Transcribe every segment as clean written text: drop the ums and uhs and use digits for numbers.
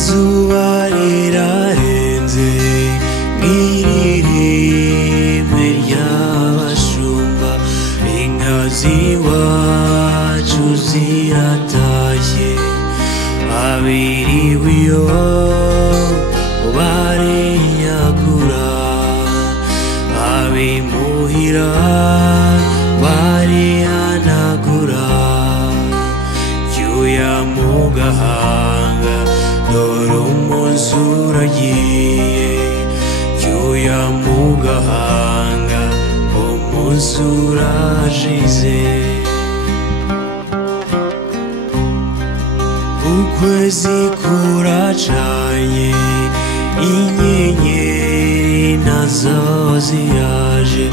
izuba rirarenze nk'irime ry'abashumba, inka z'iwacu ziratashye, abiriwe iyo barinyakura, abimuhira barihanagura, icyuya mu gahanga dore umunsi uragiye, icyuya mu gahanga umunsi urashize. Ukwezi kuracanye, inyenyeri nazo ziraje,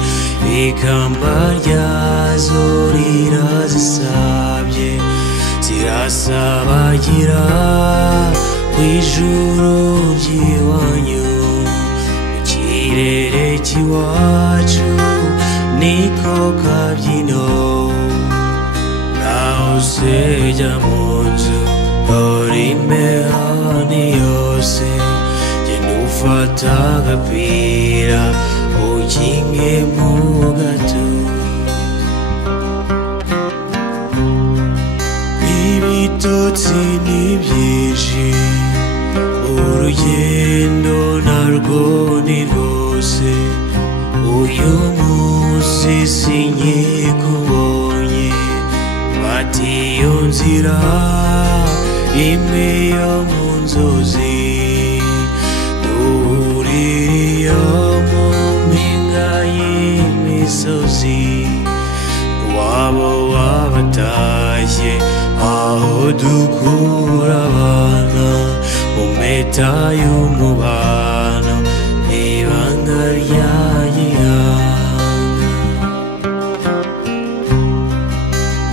ikamba ryazo rirazisabye, zirasabagira kw'ijuru ry'iwanyu, mu kirere cy'iwacu niko kabyino. Naho se jya mu nzu dore imihani yose, genda ufata agapira ukinge mu gatuza. Ibitotsi ni byinshi, urugendo narwo ni rwose, uyu munsi sinkikubonye, fata iyo nzira imwe yo mu nzozi, duhurire iyo mu mpinga y'imisozi, waba wabatashye aho dukura abana, mu mpeta y'umubano ibanga rya gihanga.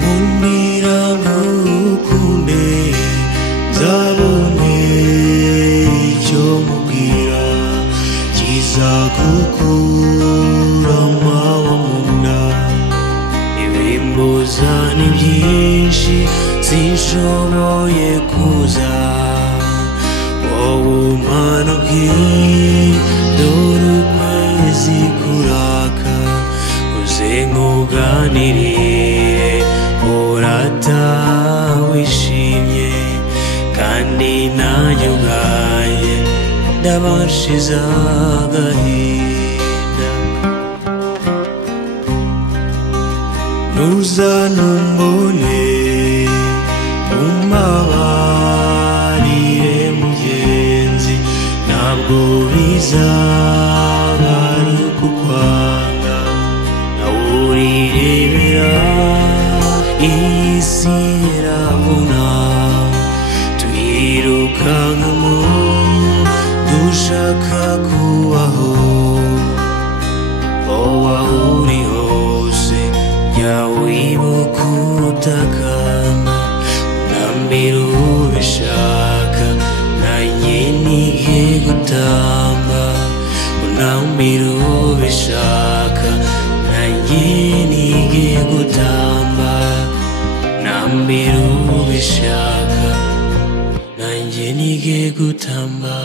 Nkundira ngukunde, nzabone icyo mubwira kizagukura amahwa mu nda. Ibimbuza ni byinshi sinshoboye kuza, wowe umanuke dore ukwezi kuraka, uze nkuganirire urataha wishimye, kandi nanjye ubwanjye ndabashize agahinda. Ntuzanumbone umbabarire mugenzi, ntabwo bizaba ari ukukwanga, nawe urirebera iyi si iravuna, tuyirukankamo dushaka kubaho. Aho uri hose jya wibuka utakamba, unambira ubishaka nanjye nige gutamba, unambira ubishaka nanjye nige gutamba, unambira ubishaka nanjye nige gutamba.